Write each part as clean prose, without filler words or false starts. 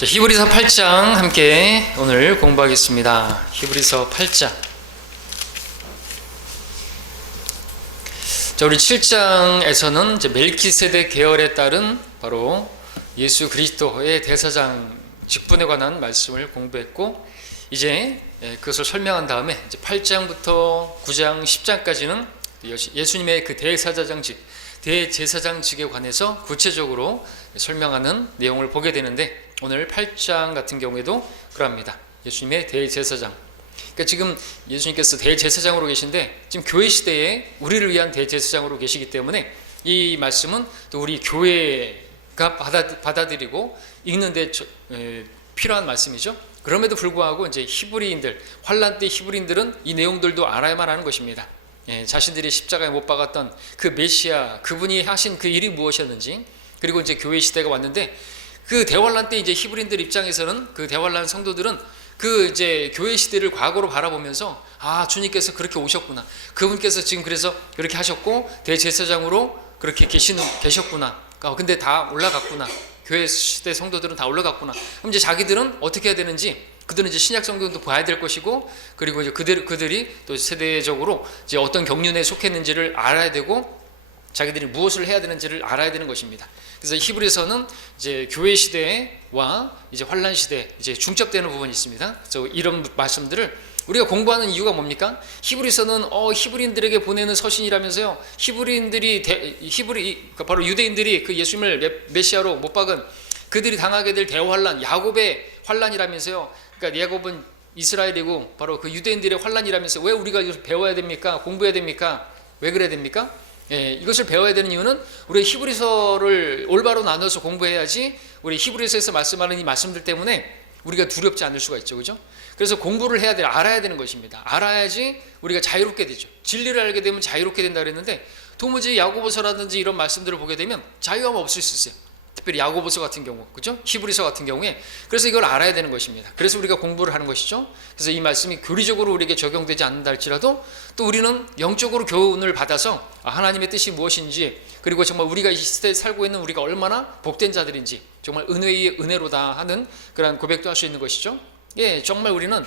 자, 히브리서 8장 함께 오늘 공부하겠습니다. 히브리서 8장. 자, 우리 7장에서는 이제 멜키세덱 계열에 따른 바로 예수 그리스도의 대사장 직분에 관한 말씀을 공부했고, 이제 그것을 설명한 다음에 이제 8장부터 9장, 10장까지는 예수님의 그 대제사장직에 관해서 구체적으로 설명하는 내용을 보게 되는데, 오늘 8장 같은 경우에도 그럽니다. 예수님의 대제사장. 그러니까 지금 예수님께서 대제사장으로 계신데, 지금 교회 시대에 우리를 위한 대제사장으로 계시기 때문에 이 말씀은 또 우리 교회가 받아들이고 읽는데 필요한 말씀이죠. 그럼에도 불구하고 이제 히브리인들, 환란 때 히브리인들은 이 내용들도 알아야만 하는 것입니다. 자신들이 십자가에 못 박았던 그 메시아, 그분이 하신 그 일이 무엇이었는지, 그리고 이제 교회 시대가 왔는데, 그 대환란 때 이제 히브리인들 입장에서는, 그 대환란 성도들은 그 이제 교회 시대를 과거로 바라보면서, 아, 주님께서 그렇게 오셨구나, 그분께서 지금 그래서 그렇게 하셨고 대제사장으로 그렇게 계셨구나, 근데 다 올라갔구나, 교회 시대 성도들은 다 올라갔구나. 그럼 이제 자기들은 어떻게 해야 되는지, 그들은 이제 신약 성경도 봐야 될 것이고, 그리고 이제 그들이 또 세대적으로 이제 어떤 경륜에 속했는지를 알아야 되고, 자기들이 무엇을 해야 되는지를 알아야 되는 것입니다. 그래서 히브리서는 이제 교회 시대와 이제 환란 시대 이제 중첩되는 부분이 있습니다. 그래서 이런 말씀들을 우리가 공부하는 이유가 뭡니까? 히브리서는 히브리인들에게 보내는 서신이라면서요. 바로 유대인들이 그 예수님을 메시아로 못 박은 그들이 당하게 될 대환란, 야곱의 환란이라면서요. 그러니까 야곱은 이스라엘이고 바로 그 유대인들의 환란이라면서, 왜 우리가 이것을 배워야 됩니까? 공부해야 됩니까? 왜 그래야 됩니까? 이것을 배워야 되는 이유는 우리 히브리서를 올바로 나눠서 공부해야지, 우리 히브리서에서 말씀하는 이 말씀들 때문에 우리가 두렵지 않을 수가 있죠. 그죠? 그래서 공부를 해야 알아야 되는 것입니다. 알아야지 우리가 자유롭게 되죠. 진리를 알게 되면 자유롭게 된다 그랬는데, 도무지 야고보서라든지 이런 말씀들을 보게 되면 자유함 없을 수 있어요. 특별히 야고보서 같은 경우, 그죠? 히브리서 같은 경우에. 그래서 이걸 알아야 되는 것입니다. 그래서 우리가 공부를 하는 것이죠. 그래서 이 말씀이 교리적으로 우리에게 적용되지 않는다 할지라도, 또 우리는 영적으로 교훈을 받아서 하나님의 뜻이 무엇인지, 그리고 정말 우리가 이 시대에 살고 있는 우리가 얼마나 복된 자들인지, 정말 은혜의 은혜로다 하는 그러한 고백도 할 수 있는 것이죠. 정말 우리는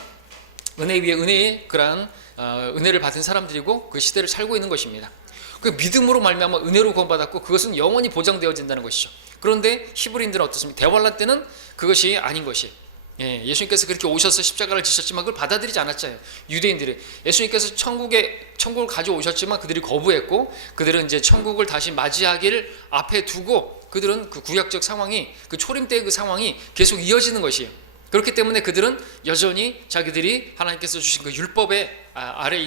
은혜 위에 은혜의 그러한 은혜를 받은 사람들이고, 그 시대를 살고 있는 것입니다. 그 믿음으로 말미암아 은혜로 구원받았고, 그것은 영원히 보장되어진다는 것이죠. 그런데 히브리인들은 어떻습니까? 대환란 때는 그것이 아닌 것이, 예수님께서 그렇게 오셔서 십자가를 지셨지만 그걸 받아들이지 않았잖아요. 유대인들이 예수님께서 천국을 가져오셨지만 그들이 거부했고, 그들은 이제 천국을 다시 맞이하기를 앞에 두고, 그들은 그 구약적 상황이, 그 초림 때의 그 상황이 계속 이어지는 것이에요. 그렇기 때문에 그들은 여전히 자기들이 하나님께서 주신 그 율법의 아래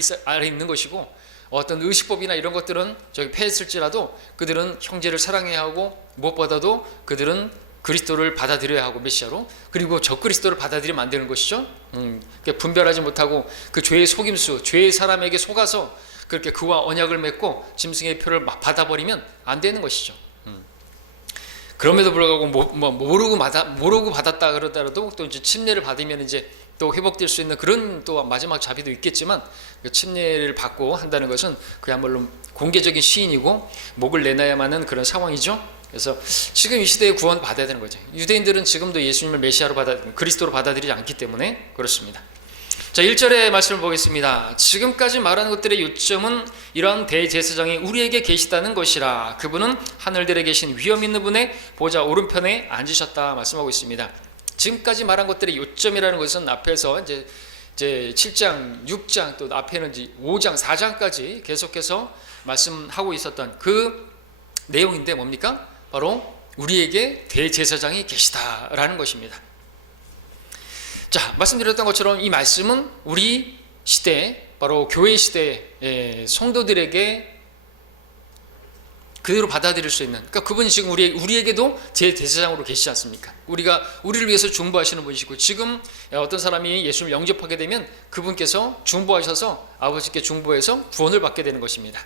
있는 것이고, 어떤 의식법이나 이런 것들은 저기 폐했을지라도 그들은 형제를 사랑해야 하고, 무엇보다도 그들은 그리스도를 받아들여야 하고, 메시아로, 그리고 저 그리스도를 받아들이면 안 되는 것이죠. 분별하지 못하고 그 죄의 속임수, 죄의 사람에게 속아서 그렇게 그와 언약을 맺고 짐승의 표를 받아버리면 안 되는 것이죠. 그럼에도 불구하고 모르고 받았다 그러더라도, 또 이제 침례를 받으면 이제 또 회복될 수 있는 그런 또 마지막 자비도 있겠지만, 그 침례를 받고 한다는 것은 그야말로 공개적인 시인이고 목을 내놔야만 하는 그런 상황이죠. 그래서 지금 이 시대에 구원 받아야 되는 거죠. 유대인들은 지금도 예수님을 메시아로 그리스도로 받아들이지 않기 때문에 그렇습니다. 자, 1절의 말씀을 보겠습니다. 지금까지 말하는 것들의 요점은 이러한 대제사장이 우리에게 계시다는 것이라. 그분은 하늘들에 계신 위엄 있는 분의 보좌 오른편에 앉으셨다 말씀하고 있습니다. 지금까지 말한 것들의 요점이라는 것은 앞에서 이제 7장, 6장, 또 앞에는 이제 5장, 4장까지 계속해서 말씀하고 있었던 그 내용인데, 뭡니까? 바로 우리에게 대제사장이 계시다라는 것입니다. 자, 말씀드렸던 것처럼 이 말씀은 우리 시대, 바로 교회 시대의 성도들에게 그대로 받아들일 수 있는, 그러니까 그분이 지금 우리에게도 대제사장으로 계시지 않습니까? 우리를 위해서 중보하시는 분이시고, 지금 어떤 사람이 예수를 영접하게 되면 그분께서 중보하셔서 아버지께 중보해서 구원을 받게 되는 것입니다.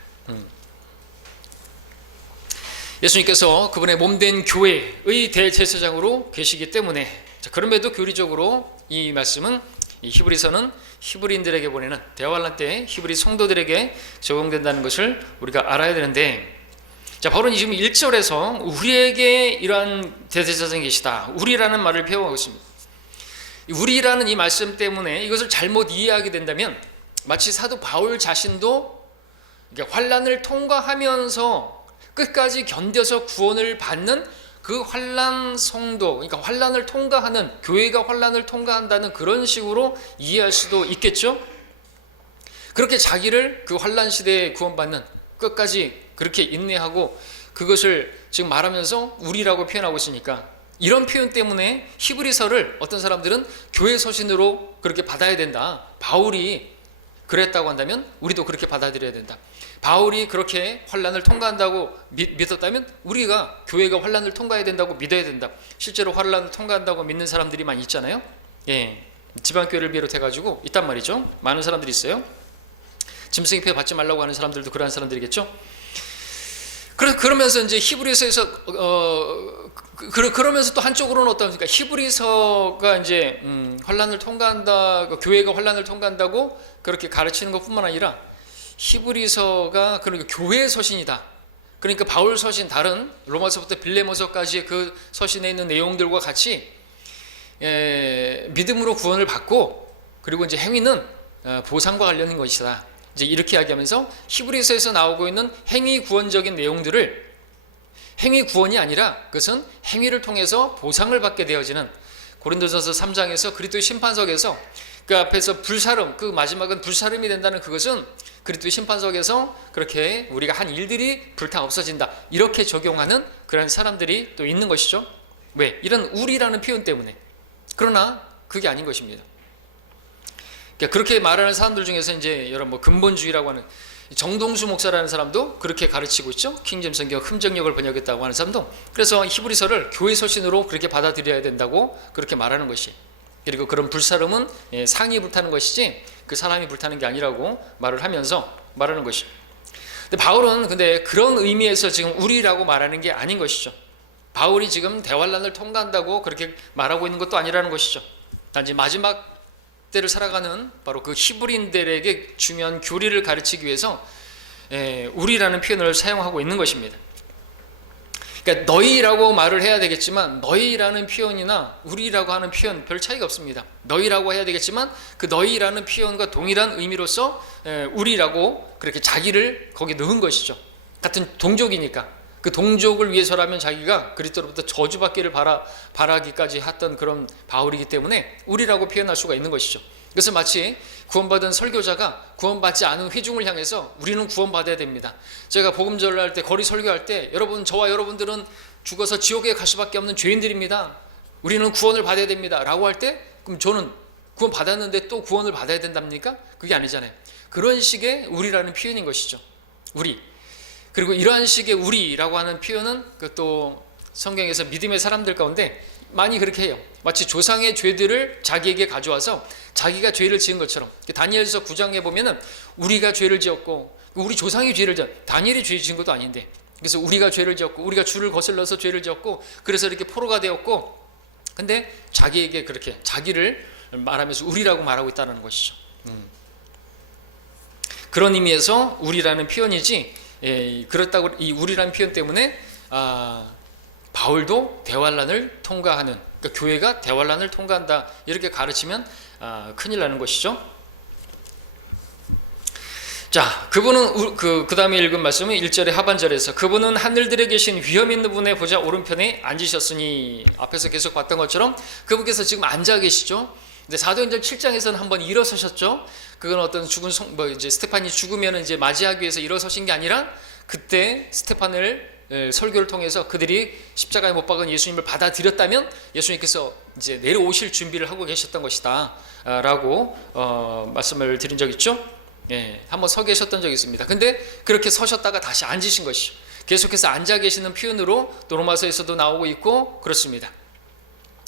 예수님께서 그분의 몸된 교회의 대제사장으로 계시기 때문에, 그럼에도 교리적으로 이 말씀은, 이 히브리서는 히브리인들에게 보내는 대환란 때 히브리 성도들에게 적용된다는 것을 우리가 알아야 되는데, 자, 바울은 지금 1절에서 우리에게 이러한 대제사장이 계시다, 우리라는 말을 표현하고 있습니다. 우리라는 이 말씀 때문에 이것을 잘못 이해하게 된다면 마치 사도 바울 자신도 환난을 통과하면서 끝까지 견뎌서 구원을 받는 그 환난 성도, 그러니까 환난을 통과하는, 교회가 환난을 통과한다는 그런 식으로 이해할 수도 있겠죠. 그렇게 자기를 그 환난 시대에 구원받는, 끝까지 그렇게 인내하고 그것을 지금 말하면서 우리라고 표현하고 있으니까, 이런 표현 때문에 히브리서를 어떤 사람들은 교회 서신으로 그렇게 받아야 된다, 바울이 그랬다고 한다면 우리도 그렇게 받아들여야 된다, 바울이 그렇게 환난을 통과한다고 믿었다면 우리가, 교회가 환난을 통과해야 된다고 믿어야 된다. 실제로 환난을 통과한다고 믿는 사람들이 많이 있잖아요. 예, 지방교회를 비롯해가지고 있단 말이죠. 많은 사람들이 있어요. 짐승의 받지 말라고 하는 사람들도 그러한 사람들이겠죠. 그러면서 이제 히브리서에서 그러면서 또 한쪽으로는 어떻습니까? 히브리서가 이제 환난을 통과한다, 교회가 환난을 통과한다고 그렇게 가르치는 것뿐만 아니라 히브리서가 그러니까 교회의 서신이다. 그러니까 바울 서신, 다른 로마서부터 빌레모서까지의 그 서신에 있는 내용들과 같이 믿음으로 구원을 받고, 그리고 이제 행위는 보상과 관련된 것이다. 이제 이렇게 이야기하면서 히브리서에서 나오고 있는 행위 구원적인 내용들을, 행위 구원이 아니라 그것은 행위를 통해서 보상을 받게 되어지는, 고린도전서 3장에서 그리스도의 심판석에서 그 앞에서 불사름, 그 마지막은 불사름이 된다는 그것은 그리스도의 심판석에서 그렇게 우리가 한 일들이 불타 없어진다, 이렇게 적용하는 그런 사람들이 또 있는 것이죠. 왜? 이런 우리라는 표현 때문에. 그러나 그게 아닌 것입니다. 그렇게 말하는 사람들 중에서 이제 여러 근본주의라고 하는 정동수 목사라는 사람도 그렇게 가르치고 있죠. 킹제임스 성경 흠정역을 번역했다고 하는 사람도. 그래서 히브리서를 교회 서신으로 그렇게 받아들여야 된다고 그렇게 말하는 것이, 그리고 그런 불사름은 상이 불타는 것이지 그 사람이 불타는 게 아니라고 말을 하면서 말하는 것이. 근데 바울은 근데 그런 의미에서 지금 우리라고 말하는 게 아닌 것이죠. 바울이 지금 대환란을 통과한다고 그렇게 말하고 있는 것도 아니라는 것이죠. 단지 마지막 때를 살아가는 바로 그 히브리인들에게 중요한 교리를 가르치기 위해서 우리라는 표현을 사용하고 있는 것입니다. 그러니까 너희라고 말을 해야 되겠지만 너희라는 표현이나 우리라고 하는 표현 별 차이가 없습니다. 너희라고 해야 되겠지만 그 너희라는 표현과 동일한 의미로서 우리라고 그렇게 자기를 거기에 넣은 것이죠. 같은 동족이니까. 그 동족을 위해서라면 자기가 그리스도로부터 저주받기를 바라기까지 했던 그런 바울이기 때문에 우리라고 표현할 수가 있는 것이죠. 그래서 마치 구원받은 설교자가 구원받지 않은 회중을 향해서 우리는 구원받아야 됩니다. 제가 복음 전할 때, 거리 설교할 때, 여러분, 저와 여러분들은 죽어서 지옥에 갈 수밖에 없는 죄인들입니다. 우리는 구원을 받아야 됩니다. 라고 할 때, 그럼 저는 구원 받았는데 또 구원을 받아야 된답니까? 그게 아니잖아요. 그런 식의 우리라는 표현인 것이죠. 우리. 그리고 이러한 식의 우리라고 하는 표현은 또 성경에서 믿음의 사람들 가운데 많이 그렇게 해요. 마치 조상의 죄들을 자기에게 가져와서 자기가 죄를 지은 것처럼. 다니엘서 9장에 보면은 우리가 죄를 지었고, 우리 조상이 죄를 지었고, 다니엘이 죄 지은 것도 아닌데, 그래서 우리가 죄를 지었고, 우리가 주를 거슬러서 죄를 지었고, 그래서 이렇게 포로가 되었고, 근데 자기에게 그렇게 자기를 말하면서 우리라고 말하고 있다는 것이죠. 그런 의미에서 우리라는 표현이지, 그렇다고 이 우리라는 표현 때문에 바울도 대환란을 통과하는, 그러니까 교회가 대환란을 통과한다 이렇게 가르치면 큰일 나는 것이죠. 자, 그분은 그 다음에 읽은 말씀은 1절의 하반절에서 그분은 하늘들에 계신 위엄 있는 분의 보좌 오른편에 앉으셨으니, 앞에서 계속 봤던 것처럼 그분께서 지금 앉아 계시죠. 근데 사도행전 7장에서는 한번 일어서셨죠. 그건 어떤 죽은 이제 스테판이 죽으면 이제 맞이하기 위해서 일어서신 게 아니라 그때 스테판을 설교를 통해서 그들이 십자가에 못 박은 예수님을 받아들였다면 예수님께서 이제 내려오실 준비를 하고 계셨던 것이다 라고 말씀을 드린 적 있죠. 한번 서 계셨던 적이 있습니다. 근데 그렇게 서셨다가 다시 앉으신 것이죠. 계속해서 앉아 계시는 표현으로 또 로마서에서도 나오고 있고 그렇습니다.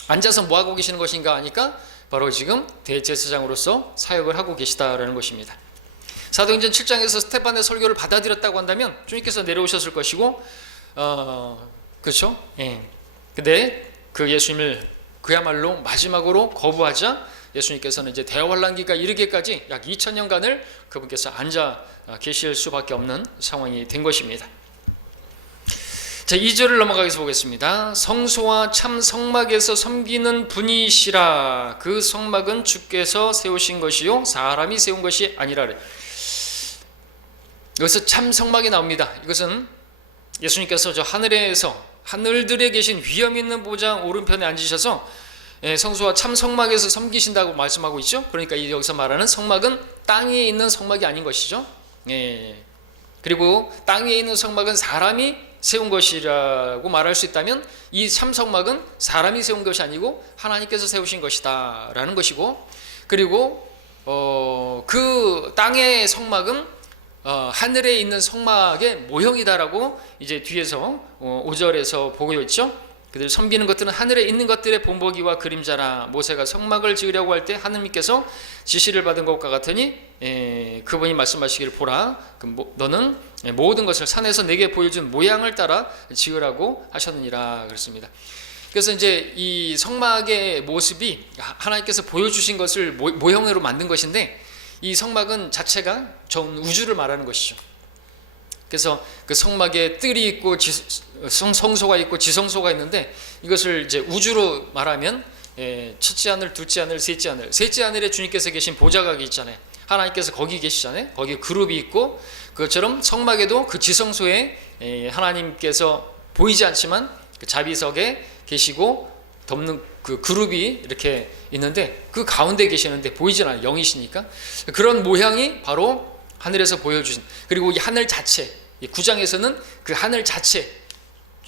앉아서 뭐 하고 계시는 것인가 하니까 바로 지금 대제사장으로서 사역을 하고 계시다라는 것입니다. 사도행전 7장에서 스테반의 설교를 받아들였다고 한다면 주님께서 내려오셨을 것이고, 그렇죠? 근데 그 예수님을 그야말로 마지막으로 거부하자 예수님께서는 이제 대환란기가 이르기까지 약 2000년간을 그분께서 앉아 계실 수밖에 없는 상황이 된 것입니다. 자, 2절을 넘어가서 보겠습니다. 성소와 참 성막에서 섬기는 분이시라. 그 성막은 주께서 세우신 것이요 사람이 세운 것이 아니라. 여기서 참 성막이 나옵니다. 이것은 예수님께서 저 하늘에서 하늘들에 계신 위엄 있는 보좌 오른편에 앉으셔서 성소와 참 성막에서 섬기신다고 말씀하고 있죠. 그러니까 여기서 말하는 성막은 땅에 있는 성막이 아닌 것이죠. 그리고 땅 위에 있는 성막은 사람이 세운 것이라고 말할 수 있다면 이 참 성막은 사람이 세운 것이 아니고 하나님께서 세우신 것이다 라는 것이고, 그리고 그 땅의 성막은 하늘에 있는 성막의 모형이다라고 이제 뒤에서 5절에서 보고 있죠. 그들 섬기는 것들은 하늘에 있는 것들의 본보기와 그림자라. 모세가 성막을 지으려고 할 때 하느님께서 지시를 받은 것과 같으니 그분이 말씀하시기를 보라, 너는 모든 것을 산에서 내게 보여준 모양을 따라 지으라고 하셨느니라 그랬습니다. 그래서 이제 이 성막의 모습이 하나님께서 보여주신 것을 모형으로 만든 것인데, 이 성막은 자체가 전 우주를 말하는 것이죠. 그래서 그 성막에 뜰이 있고 성소가 있고 지성소가 있는데, 이것을 이제 우주로 말하면 첫째 하늘, 둘째 하늘, 셋째 하늘에 주님께서 계신 보좌가 있잖아요. 하나님께서 거기 계시잖아요. 거기 그룹이 있고, 그것처럼 성막에도 그 지성소에 하나님께서 보이지 않지만 그 자비석에 계시고 덮는 그 그룹이 이렇게 있는데, 그 가운데 계시는데 보이지 않아요. 영이시니까. 그런 모양이 바로 하늘에서 보여주신, 그리고 이 하늘 자체, 9장에서는 그 하늘 자체,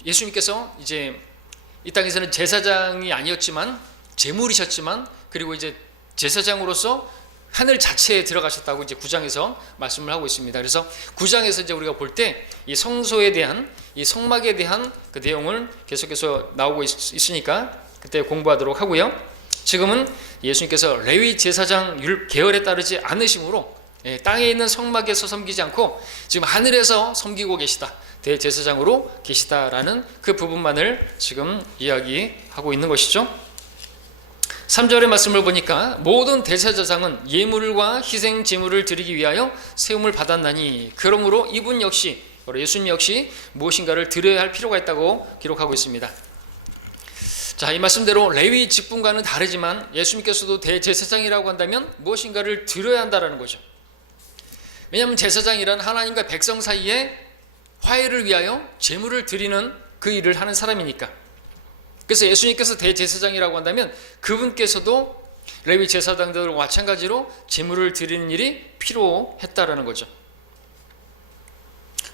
예수님께서 이제 이 땅에서는 제사장이 아니었지만 제물이셨지만, 그리고 이제 제사장으로서 하늘 자체에 들어가셨다고 이제 9장에서 말씀을 하고 있습니다. 그래서 9장에서 이제 우리가 볼 때 이 성소에 대한, 이 성막에 대한 그 내용을 계속해서 나오고 있으니까 그때 공부하도록 하고요. 지금은 예수님께서 레위 제사장 계열에 따르지 않으심으로 땅에 있는 성막에서 섬기지 않고 지금 하늘에서 섬기고 계시다, 대제사장으로 계시다라는 그 부분만을 지금 이야기하고 있는 것이죠. 3절의 말씀을 보니까 모든 대제사장은 예물과 희생 제물을 드리기 위하여 세움을 받았나니 그러므로 이분 역시, 바로 예수님 역시 무엇인가를 드려야 할 필요가 있다고 기록하고 있습니다. 자, 이 말씀대로 레위 직분과는 다르지만 예수님께서도 대제사장이라고 한다면 무엇인가를 드려야 한다는 거죠. 왜냐하면 제사장이란 하나님과 백성 사이에 화해를 위하여 제물을 드리는 그 일을 하는 사람이니까. 그래서 예수님께서 대제사장이라고 한다면 그분께서도 레위 제사장들과 마찬가지로 제물을 드리는 일이 필요했다라는 거죠.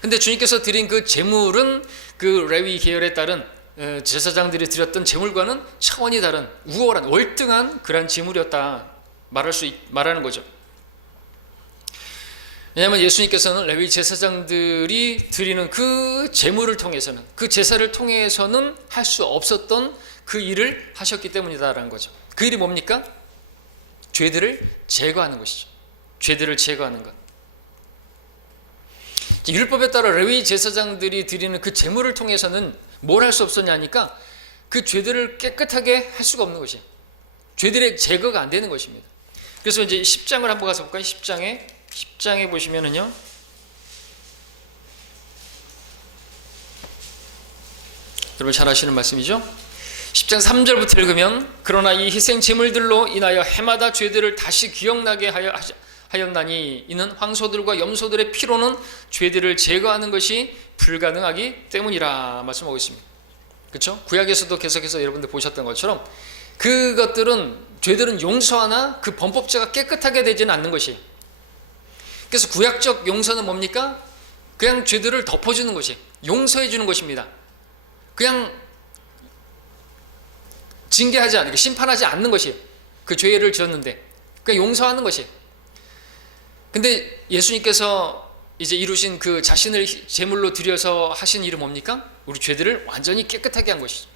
근데 주님께서 드린 그 제물은 그 레위 계열에 따른 제사장들이 드렸던 제물과는 차원이 다른 우월한 월등한 그런 제물이었다 말하는 거죠. 왜냐하면 예수님께서는 레위 제사장들이 드리는 그 제물을 통해서는, 그 제사를 통해서는 할 수 없었던 그 일을 하셨기 때문이다라는 거죠. 그 일이 뭡니까? 죄들을 제거하는 것이죠. 죄들을 제거하는 것. 율법에 따라 레위 제사장들이 드리는 그 제물을 통해서는 뭘 할 수 없었냐니까 그 죄들을 깨끗하게 할 수가 없는 것이에요. 죄들의 제거가 안 되는 것입니다. 그래서 이제 10장을 한번 가서 볼까요? 10장에 보시면은요, 여러분 잘 아시는 말씀이죠? 10장 3절부터 읽으면 그러나 이 희생 제물들로 인하여 해마다 죄들을 다시 기억나게 하였나니 이는 황소들과 염소들의 피로는 죄들을 제거하는 것이 불가능하기 때문이라 말씀하고 있습니다. 그렇죠? 구약에서도 계속해서 여러분들 보셨던 것처럼 죄들은 용서하나 그 범법자가 깨끗하게 되지는 않는 것이에요. 그래서 구약적 용서는 뭡니까? 그냥 죄들을 덮어주는 것이, 용서해 주는 것입니다. 그냥 징계하지 않고 심판하지 않는 것이에요. 그 죄를 지었는데 그냥 용서하는 것이에요. 근데 예수님께서 이제 이루신 그 자신을 제물로 드려서 하신 일은 뭡니까? 우리 죄들을 완전히 깨끗하게 한 것이죠.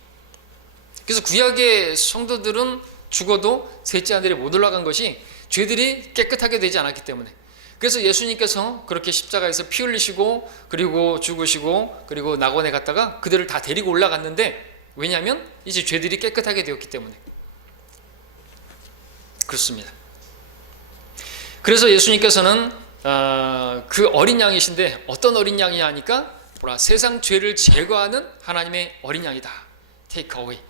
그래서 구약의 성도들은 죽어도 셋째 하늘에 못 올라간 것이 죄들이 깨끗하게 되지 않았기 때문에. 그래서 예수님께서 그렇게 십자가에서 피 흘리시고 그리고 죽으시고 그리고 낙원에 갔다가 그들을 다 데리고 올라갔는데, 왜냐하면 이제 죄들이 깨끗하게 되었기 때문에 그렇습니다. 그래서 예수님께서는 그 어린 양이신데, 어떤 어린 양이냐 하니까 보라, 세상 죄를 제거하는 하나님의 어린 양이다. Take away.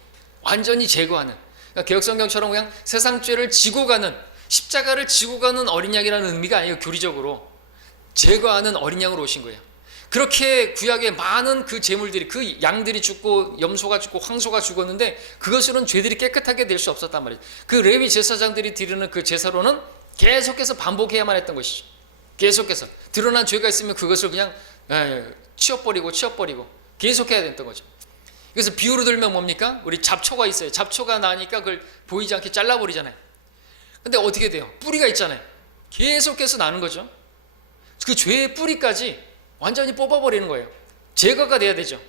완전히 제거하는. 그러니까 개혁성경처럼 그냥 세상 죄를 지고 가는, 십자가를 지고 가는 어린 양이라는 의미가 아니에요. 교리적으로 제거하는 어린 양으로 오신 거예요. 그렇게 구약에 많은 그 제물들이, 그 양들이 죽고 염소가 죽고 황소가 죽었는데 그것으로는 죄들이 깨끗하게 될 수 없었단 말이에요. 그 레위 제사장들이 드리는 그 제사로는 계속해서 반복해야만 했던 것이죠. 계속해서 드러난 죄가 있으면 그것을 그냥 치워버리고 계속해야 됐던 거죠. 그래서 비유로 들면 뭡니까? 우리 잡초가 있어요. 잡초가 나니까 그걸 보이지 않게 잘라버리잖아요. 근데 어떻게 돼요? 뿌리가 있잖아요. 계속해서 나는 거죠. 그 죄의 뿌리까지 완전히 뽑아버리는 거예요. 제거가 돼야 되죠.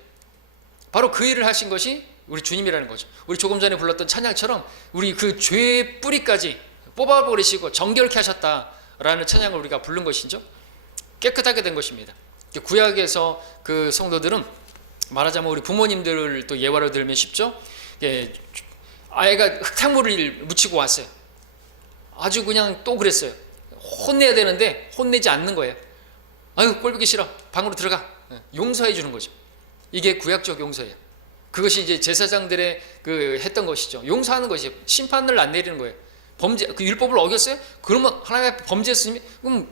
바로 그 일을 하신 것이 우리 주님이라는 거죠. 우리 조금 전에 불렀던 찬양처럼 우리 그 죄의 뿌리까지 뽑아버리시고 정결케 하셨다라는 찬양을 우리가 부른 것이죠. 깨끗하게 된 것입니다. 구약에서 그 성도들은 말하자면 우리 부모님들을 또 예화로 들면 쉽죠. 아이가 흙탕물을 묻히고 왔어요. 아주 그냥 또 그랬어요. 혼내야 되는데 혼내지 않는 거예요. 아유, 꼴보기 싫어. 방으로 들어가. 용서해 주는 거죠. 이게 구약적 용서예요. 그것이 이제 제사장들의 그 했던 것이죠. 용서하는 것이 심판을 안 내리는 거예요. 범죄, 그 율법을 어겼어요? 그러면 하나님의 범죄했으면 그럼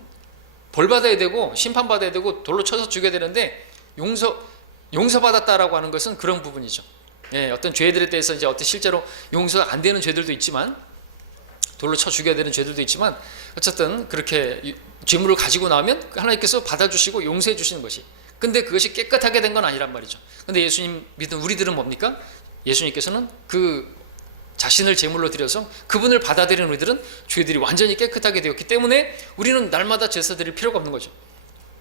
벌 받아야 되고 심판 받아야 되고 돌로 쳐서 죽여야 되는데 용서받았다라고 하는 것은 그런 부분이죠. 어떤 죄들에 대해서 이제 어떤 실제로 용서 안 되는 죄들도 있지만 돌로 쳐 죽여야 되는 죄들도 있지만 어쨌든 그렇게 죄물을 가지고 나오면 하나님께서 받아주시고 용서해 주시는 것이, 근데 그것이 깨끗하게 된 건 아니란 말이죠. 근데 예수님 믿은 우리들은 뭡니까? 예수님께서는 그 자신을 제물로 드려서 그분을 받아들이는 우리들은 죄들이 완전히 깨끗하게 되었기 때문에 우리는 날마다 제사 드릴 필요가 없는 거죠.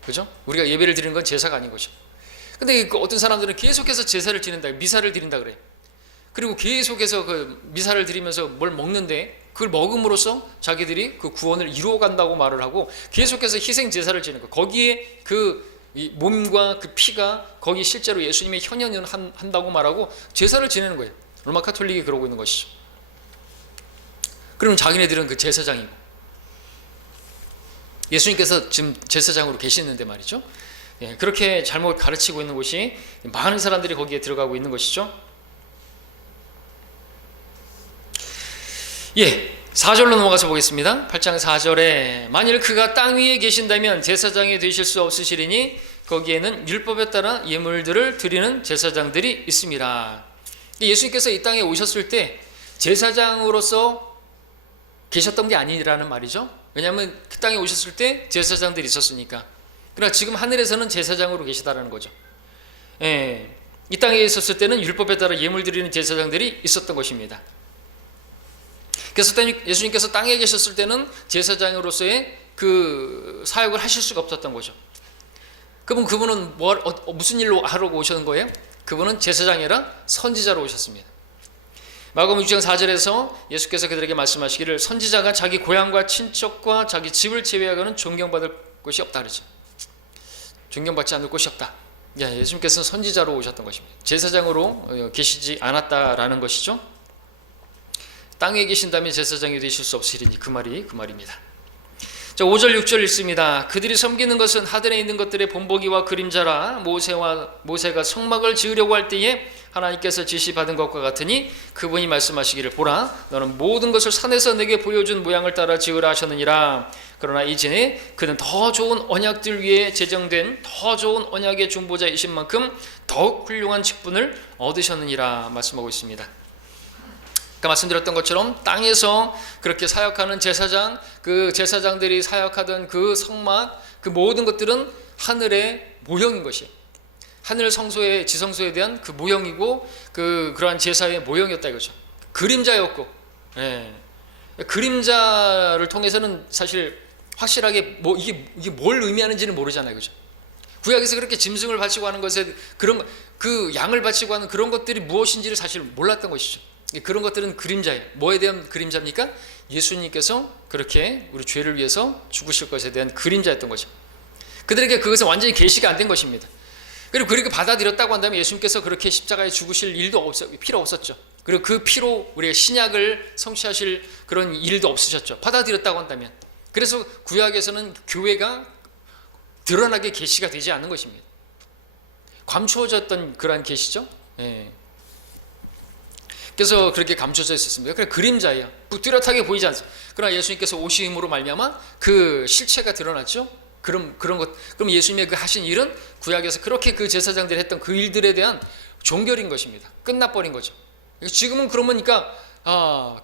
그죠? 우리가 예배를 드리는 건 제사가 아닌 거죠. 근데 그 어떤 사람들은 계속해서 제사를 드린다, 미사를 드린다 그래요. 그리고 계속해서 그 미사를 드리면서 뭘 먹는데 그걸 먹음으로써 자기들이 그 구원을 이루어간다고 말을 하고 계속해서 희생 제사를 지는 거. 거기에 그 몸과 그 피가 거기 실제로 예수님의 현현을 한다고 말하고 제사를 지내는 거예요. 로마 카톨릭이 그러고 있는 것이죠. 그러면 자기네들은 그 제사장이고 예수님께서 지금 제사장으로 계시는데 말이죠. 그렇게 잘못 가르치고 있는 곳이 많은 사람들이 거기에 들어가고 있는 것이죠. 4절로 넘어가서 보겠습니다. 8장 4절에 만일 그가 땅 위에 계신다면 제사장이 되실 수 없으시리니 거기에는 율법에 따라 예물들을 드리는 제사장들이 있습니다. 예수님께서 이 땅에 오셨을 때 제사장으로서 계셨던 게 아니라는 말이죠. 왜냐하면 그 땅에 오셨을 때 제사장들이 있었으니까. 그러나 지금 하늘에서는 제사장으로 계시다라는 거죠. 이 땅에 있었을 때는 율법에 따라 예물 드리는 제사장들이 있었던 것입니다. 그래서 예수님께서 땅에 계셨을 때는 제사장으로서의 그 사역을 하실 수가 없었던 거죠. 그분은 무슨 일로 하러 오셨는 거예요? 그분은 제사장이 아니라 선지자로 오셨습니다. 마가복음 6장 4절에서 예수께서 그들에게 말씀하시기를 선지자가 자기 고향과 친척과 자기 집을 제외하고는 존경받을 곳이 없다 그러죠. 존경받지 않을 곳이 없다. 예수님께서는 선지자로 오셨던 것입니다. 제사장으로 계시지 않았다라는 것이죠. 땅에 계신다면 제사장이 되실 수 없으리니 그 말입니다. 자, 5절 6절 읽습니다. 그들이 섬기는 것은 하늘에 있는 것들의 본보기와 그림자라 모세가 성막을 지으려고 할 때에 하나님께서 지시받은 것과 같으니 그분이 말씀하시기를 보라 너는 모든 것을 산에서 내게 보여준 모양을 따라 지으라 하셨느니라. 그러나 이전에 그는 더 좋은 언약들 위에 제정된 더 좋은 언약의 중보자이신 만큼 더욱 훌륭한 직분을 얻으셨느니라 말씀하고 있습니다. 아까 말씀드렸던 것처럼 땅에서 그렇게 사역하는 제사장, 그 제사장들이 사역하던 그 성막, 그 모든 것들은 하늘의 모형인 것이, 하늘 성소의 지성소에 대한 그 모형이고 그러한 제사의 모형이었다 이거죠. 그림자였고, 그림자를 통해서는 사실 확실하게 이게 뭘 의미하는지는 모르잖아요, 그죠? 구약에서 그렇게 짐승을 바치고 하는 것에 그 양을 바치고 하는 그런 것들이 무엇인지를 사실 몰랐던 것이죠. 그런 것들은 그림자예요. 뭐에 대한 그림자입니까? 예수님께서 그렇게 우리 죄를 위해서 죽으실 것에 대한 그림자였던 거죠. 그들에게 그것은 완전히 계시가 안 된 것입니다. 그리고 그렇게 받아들였다고 한다면 예수님께서 그렇게 십자가에 죽으실 일도 필요 없었죠. 그리고 그 피로 우리가 신약을 성취하실 그런 일도 없으셨죠. 받아들였다고 한다면. 그래서 구약에서는 교회가 드러나게 계시가 되지 않는 것입니다. 감추어졌던 그러한 계시죠. 예. 그래서 그렇게 감춰져 있었습니다. 그래 그림자예요. 뚜렷하게 보이지 않습니다. 그러나 예수님께서 오심으로 말미암아 그 실체가 드러났죠. 그럼 예수님의 그 하신 일은 구약에서 그렇게 그 제사장들이 했던 그 일들에 대한 종결인 것입니다. 끝나버린 거죠. 지금은 그러니까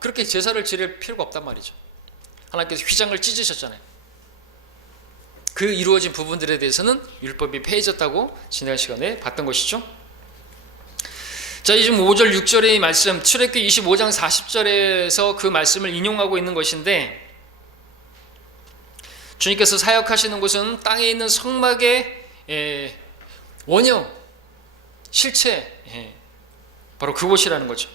그렇게 제사를 지낼 필요가 없단 말이죠. 하나님께서 휘장을 찢으셨잖아요. 그 이루어진 부분들에 대해서는 율법이 폐해졌다고 지난 시간에 봤던 것이죠. 자, 이제 5절 6절의 말씀, 출애굽기 25장 40절에서 그 말씀을 인용하고 있는 것인데, 주님께서 사역하시는 곳은 땅에 있는 성막의 원형, 실체, 바로 그곳이라는 거죠.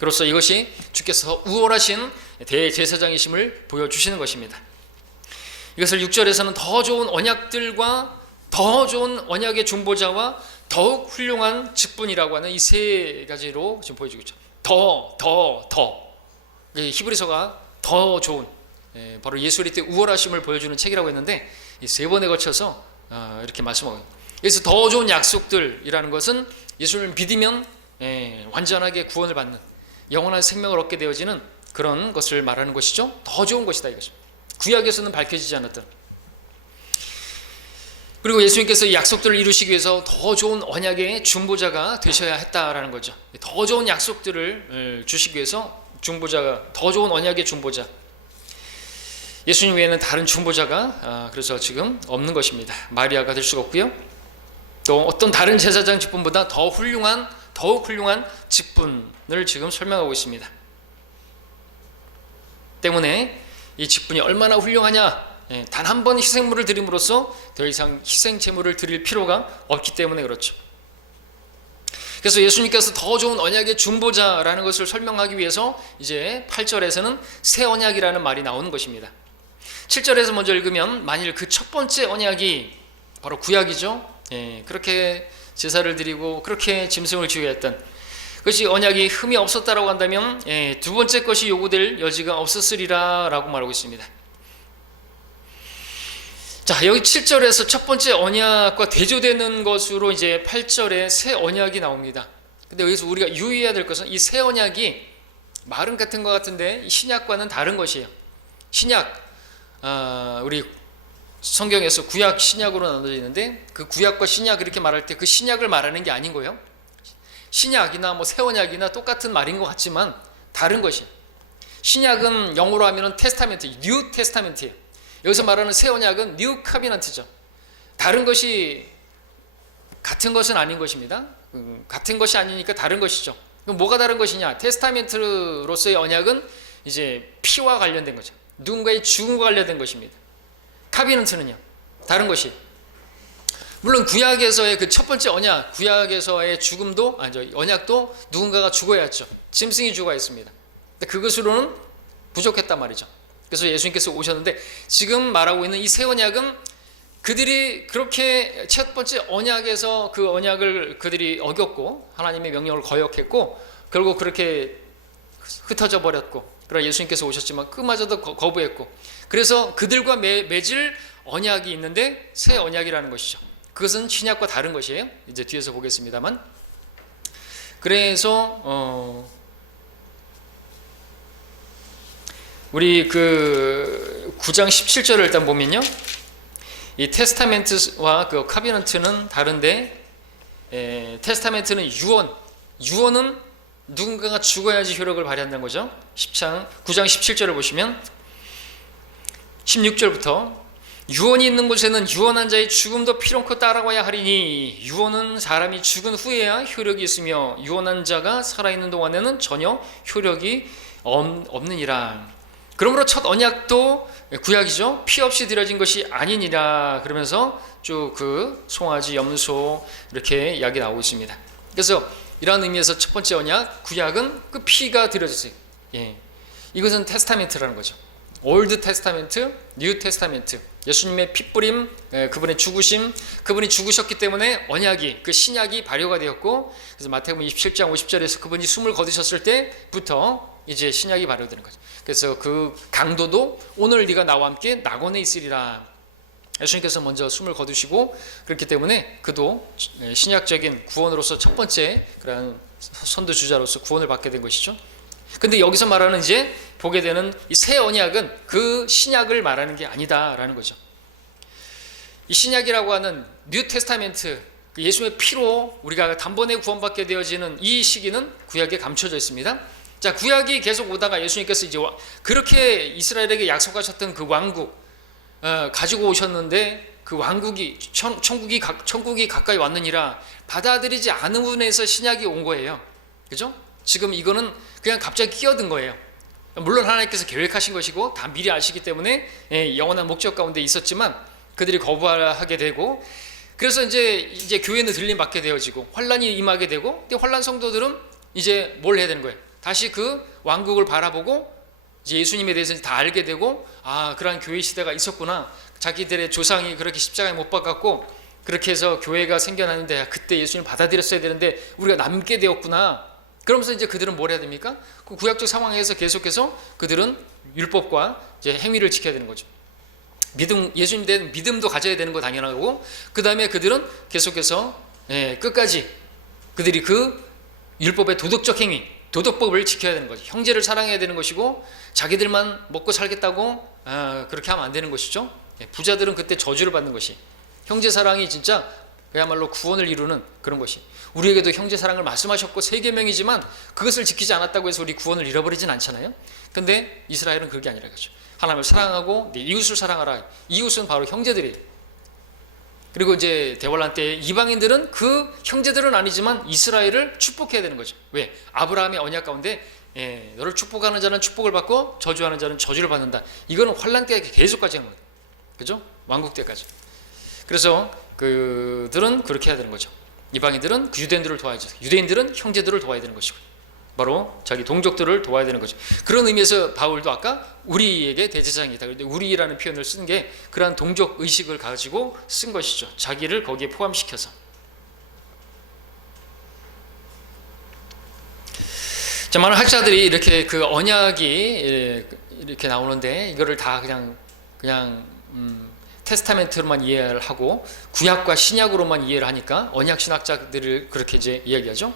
그로써 이것이 주께서 우월하신 대제사장이심을 보여주시는 것입니다. 이것을 6절에서는 더 좋은 언약들과 더 좋은 언약의 중보자와 더욱 훌륭한 직분이라고 하는 이 세 가지로 지금 보여주고 있죠. 더 히브리서가 더 좋은, 바로 예수 그리스도의 우월하심을 보여주는 책이라고 했는데 이 세 번에 걸쳐서 이렇게 말씀하고 있습니다. 그래서 더 좋은 약속들이라는 것은 예수를 믿으면 완전하게 구원을 받는 영원한 생명을 얻게 되어지는 그런 것을 말하는 것이죠. 더 좋은 것이다 이것입니다. 구약에서는 밝혀지지 않았던, 그리고 예수님께서 이 약속들을 이루시기 위해서 더 좋은 언약의 중보자가 되셔야 했다라는 거죠. 더 좋은 약속들을 주시기 위해서 중보자가, 더 좋은 언약의 중보자, 예수님 외에는 다른 중보자가 그래서 지금 없는 것입니다. 마리아가 될 수가 없고요. 또 어떤 다른 제사장 직분보다 더욱 훌륭한 직분을 지금 설명하고 있습니다. 때문에 이 직분이 얼마나 훌륭하냐, 단 한 번 희생물을 드림으로써 더 이상 희생 제물을 드릴 필요가 없기 때문에 그렇죠. 그래서 예수님께서 더 좋은 언약의 중보자라는 것을 설명하기 위해서 이제 8절에서는 새 언약이라는 말이 나오는 것입니다. 7절에서 먼저 읽으면, 만일 그 첫 번째 언약이 바로 구약이죠. 그렇게 제사를 드리고 그렇게 짐승을 지어야 했던 그것이 언약이 흠이 없었다라고 한다면 두 번째 것이 요구될 여지가 없었으리라 라고 말하고 있습니다. 자, 여기 7절에서 첫 번째 언약과 대조되는 것으로 이제 8절에 새 언약이 나옵니다. 근데 여기서 우리가 유의해야 될 것은 이 새 언약이 말은 같은 것 같은데 신약과는 다른 것이에요. 신약, 우리 성경에서 구약, 신약으로 나눠져 있는데 그 구약과 신약 이렇게 말할 때 그 신약을 말하는 게 아닌 거예요. 신약이나 새 언약이나 똑같은 말인 것 같지만 다른 것이에요. 신약은 영어로 하면은 테스타멘트, 뉴 테스타멘트예요. 여기서 말하는 새 언약은 뉴 카비넌트죠. 다른 것이 같은 것은 아닌 것입니다. 같은 것이 아니니까 다른 것이죠. 그럼 뭐가 다른 것이냐? 테스타멘트로서의 언약은 이제 피와 관련된 거죠. 누군가의 죽음과 관련된 것입니다. 카비넌트는요, 다른 것이, 물론 구약에서의 그 첫 번째 언약, 구약에서의 죽음도 언약도 누군가가 죽어야 했죠. 짐승이 죽어야 했습니다. 근데 그것으로는 부족했단 말이죠. 그래서 예수님께서 오셨는데 지금 말하고 있는 이 새 언약은 그들이 그렇게 첫 번째 언약에서 그 언약을 그들이 어겼고 하나님의 명령을 거역했고 결국 그렇게 흩어져 버렸고, 그러나 예수님께서 오셨지만 그마저도 거부했고, 그래서 그들과 맺을 언약이 있는데 새 언약이라는 것이죠. 그것은 신약과 다른 것이에요. 이제 뒤에서 보겠습니다만, 그래서 우리 그 9장 17절을 일단 보면요, 이 테스타멘트와 그 카비넌트는 다른데, 테스타멘트는 유언은 누군가가 죽어야지 효력을 발휘한다는 거죠. 9장 17절을 보시면 16절부터, 유언이 있는 곳에는 유언한 자의 죽음도 필요코 따라와야 하리니 유언은 사람이 죽은 후에야 효력이 있으며 유언한 자가 살아있는 동안에는 전혀 효력이 없느니라. 그러므로 첫 언약도 구약이죠. 피 없이 드려진 것이 아니니라. 그러면서 쭉 그 송아지, 염소 이렇게 이야기 나오고 있습니다. 그래서 이러한 의미에서 첫 번째 언약, 구약은 그 피가 드려졌어요. 이것은 테스타멘트라는 거죠. 올드 테스타멘트, 뉴 테스타멘트. 예수님의 핏부림, 그분의 죽으심, 그분이 죽으셨기 때문에 언약이, 그 신약이 발효가 되었고, 그래서 마태복음 27장 50절에서 그분이 숨을 거두셨을 때부터 이제 신약이 발효되는 거죠. 그래서 그 강도도 오늘 네가 나와 함께 낙원에 있으리라. 예수님께서 먼저 숨을 거두시고 그렇기 때문에 그도 신약적인 구원으로서 첫 번째 그런 선두주자로서 구원을 받게 된 것이죠. 근데 여기서 말하는 이제 보게 되는 이 새 언약은 그 신약을 말하는 게 아니다라는 거죠. 이 신약이라고 하는 뉴 테스타멘트, 예수의 피로 우리가 단번에 구원받게 되어지는 이 시기는 구약에 감춰져 있습니다. 자, 구약이 계속 오다가 예수님께서 이제 그렇게 이스라엘에게 약속하셨던 그 왕국 가지고 오셨는데 그 왕국이 천국이 가까이 왔느니라 받아들이지 않으면서 신약이 온 거예요. 그죠? 지금 이거는 그냥 갑자기 끼어든 거예요. 물론 하나님께서 계획하신 것이고 다 미리 아시기 때문에 영원한 목적 가운데 있었지만 그들이 거부하게 되고, 그래서 이제 교회는 들림 받게 되어지고 환란이 임하게 되고, 환란 성도들은 이제 뭘 해야 되는 거예요? 다시 그 왕국을 바라보고 이제 예수님에 대해서 다 알게 되고, 아, 그러한 교회 시대가 있었구나. 자기들의 조상이 그렇게 십자가에 못 박았고 그렇게 해서 교회가 생겨났는데 그때 예수님을 받아들였어야 되는데 우리가 남게 되었구나. 그러면서 이제 그들은 뭘 해야 됩니까? 그 구약적 상황에서 계속해서 그들은 율법과 이제 행위를 지켜야 되는 거죠. 예수님 대한 믿음도 가져야 되는 거 당연하고, 그 다음에 그들은 계속해서 끝까지 그들이 그 율법의 도덕적 행위, 도덕법을 지켜야 되는 거죠. 형제를 사랑해야 되는 것이고, 자기들만 먹고 살겠다고 그렇게 하면 안 되는 것이죠. 부자들은 그때 저주를 받는 것이, 형제 사랑이 진짜 그야말로 구원을 이루는 그런 것이, 우리에게도 형제 사랑을 말씀하셨고 세 계명이지만 그것을 지키지 않았다고 해서 우리 구원을 잃어버리진 않잖아요. 근데 이스라엘은 그게 아니라 그죠. 하나님을 사랑하고 네 이웃을 사랑하라. 이웃은 바로 형제들이에요. 그리고 이제 대환란 때 이방인들은 그 형제들은 아니지만 이스라엘을 축복해야 되는 거죠. 왜? 아브라함의 언약 가운데 너를 축복하는 자는 축복을 받고 저주하는 자는 저주를 받는다. 이거는 환란 때 계속까지 하는 거예요. 그죠? 왕국 때까지. 그래서 그들은 그렇게 해야 되는 거죠. 이방인들은 그 유대인들을 도와야죠. 유대인들은 형제들을 도와야 되는 것이고, 바로 자기 동족들을 도와야 되는 거죠. 그런 의미에서 바울도 아까 우리에게 대제사장이다. 그런데 우리라는 표현을 쓴 게 그러한 동족 의식을 가지고 쓴 것이죠. 자기를 거기에 포함시켜서. 자, 많은 학자들이 이렇게 그 언약이 이렇게 나오는데 이거를 다 그냥 테스타멘트로만 이해를 하고 구약과 신약으로만 이해를 하니까 언약 신학자들을 그렇게 이제 이야기하죠.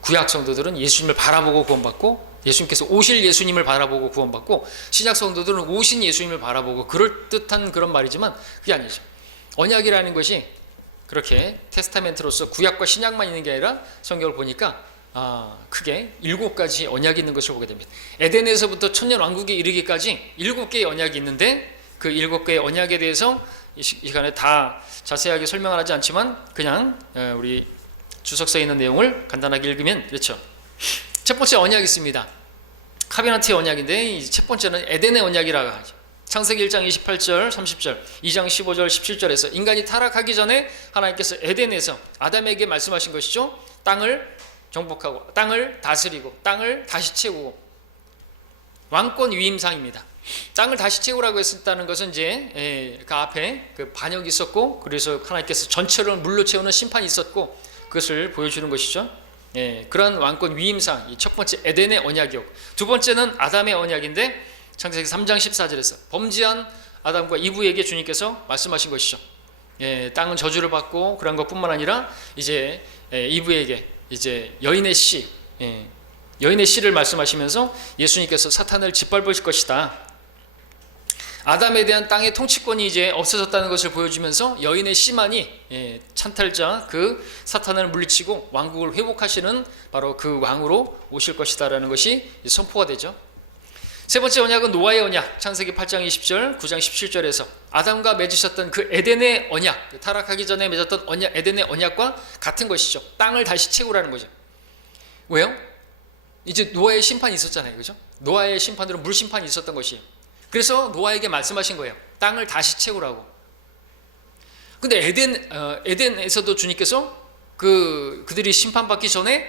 구약 성도들은 예수님을 바라보고 구원받고, 예수님께서 오실 예수님을 바라보고 구원받고, 신약 성도들은 오신 예수님을 바라보고, 그럴듯한 그런 말이지만 그게 아니죠. 언약이라는 것이 그렇게 테스타멘트로서 구약과 신약만 있는 게 아니라 성경을 보니까 크게 7가지 언약이 있는 것을 보게 됩니다. 에덴에서부터 천년 왕국에 이르기까지 7개의 언약이 있는데 그 7개의 언약에 대해서 이 시간에 다 자세하게 설명을 하지 않지만 그냥 우리 주석서에 있는 내용을 간단하게 읽으면 그렇죠. 첫 번째 언약이 있습니다. 카비나트의 언약인데 이 첫 번째는 에덴의 언약이라고 하죠. 창세기 1장 28절 30절 2장 15절 17절에서 인간이 타락하기 전에 하나님께서 에덴에서 아담에게 말씀하신 것이죠. 땅을 정복하고 땅을 다스리고 땅을 다시 채우고, 왕권 위임상입니다. 땅을 다시 채우라고 했었다는 것은 이제 그 앞에 그 반역이 있었고, 그래서 하나님께서 전체를 물로 채우는 심판이 있었고 그것을 보여주는 것이죠. 그런 왕권 위임상, 첫 번째 에덴의 언약이었고, 두 번째는 아담의 언약인데 창세기 3장 14절에서 범죄한 아담과 이브에게 주님께서 말씀하신 것이죠. 땅은 저주를 받고 그런 것뿐만 아니라 이제 이브에게 이제 여인의 씨를 말씀하시면서 예수님께서 사탄을 짓밟으실 것이다. 아담에 대한 땅의 통치권이 이제 없어졌다는 것을 보여주면서 여인의 씨만이 찬탈자 그 사탄을 물리치고 왕국을 회복하시는 바로 그 왕으로 오실 것이다라는 것이 선포가 되죠. 세 번째 언약은 노아의 언약, 창세기 8장 20절 9장 17절에서 아담과 맺으셨던 그 에덴의 언약, 타락하기 전에 맺었던 언약, 에덴의 언약과 같은 것이죠. 땅을 다시 채우라는 거죠. 왜요? 이제 노아의 심판이 있었잖아요, 그죠? 노아의 심판으로 물 심판이 있었던 것이에요. 그래서 노아에게 말씀하신 거예요. 땅을 다시 채우라고. 근데 에덴에서도 주님께서 그들이 심판받기 전에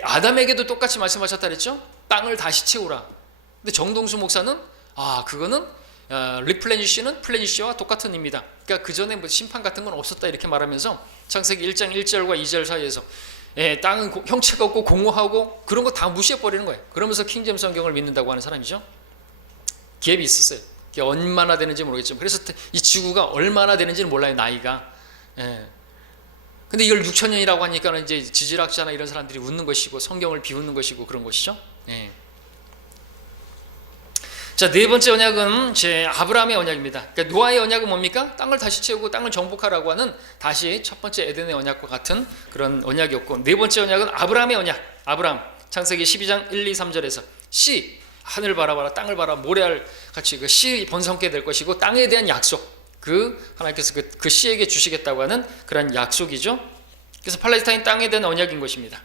아담에게도 똑같이 말씀하셨다 그랬죠? 땅을 다시 채우라. 근데 정동수 목사는 그거는 리플레니쉬는 플레니쉬와 똑같은 의미다. 그러니까 그 전에 뭐 심판 같은 건 없었다 이렇게 말하면서 창세기 1장 1절과 2절 사이에서 땅은 형체가 없고 공허하고 그런 거 다 무시해 버리는 거예요. 그러면서 킹제임스 성경을 믿는다고 하는 사람이죠. 갭이 있었어요. 그게 얼마나 되는지 모르겠지만, 그래서 이 지구가 얼마나 되는지는 몰라요, 나이가. 예. 근데 이걸 6,000년이라고 하니까 이제 지질학자나 이런 사람들이 웃는 것이고 성경을 비웃는 것이고 그런 것이죠. 예. 자, 네 번째 언약은 제 아브라함의 언약입니다. 그러니까 노아의 언약은 뭡니까? 땅을 다시 채우고 땅을 정복하라고 하는 다시 첫 번째 에덴의 언약과 같은 그런 언약이었고, 네 번째 언약은 아브라함의 언약. 아브라함 창세기 12장 1, 2, 3절에서 씨 하늘 바라봐라 땅을 바라 모래알 같이 그 씨 번성케 될 것이고 땅에 대한 약속, 그 하나님께서 그 씨에게 주시겠다고 하는 그런 약속이죠. 그래서 팔레스타인 땅에 대한 언약인 것입니다.